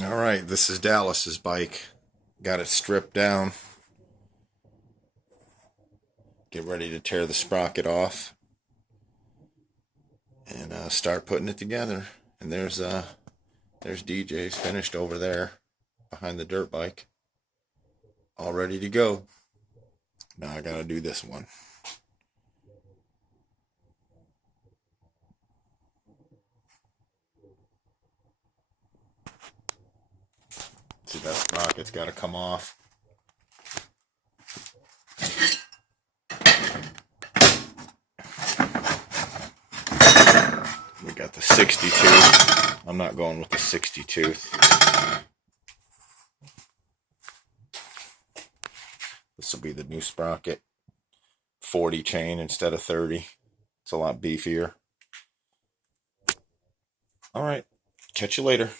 All right, this is Dallas's bike. Got it stripped down. Get ready to tear the sprocket off and start putting it together. And there's DJ's finished over there behind the dirt bike, all ready to go. Now I gotta do this one. See, that sprocket's got to come off. We got the 60 tooth. I'm not going with the 60 tooth. This will be the new sprocket. 40 chain instead of 30. It's a lot beefier. All right. Catch you later.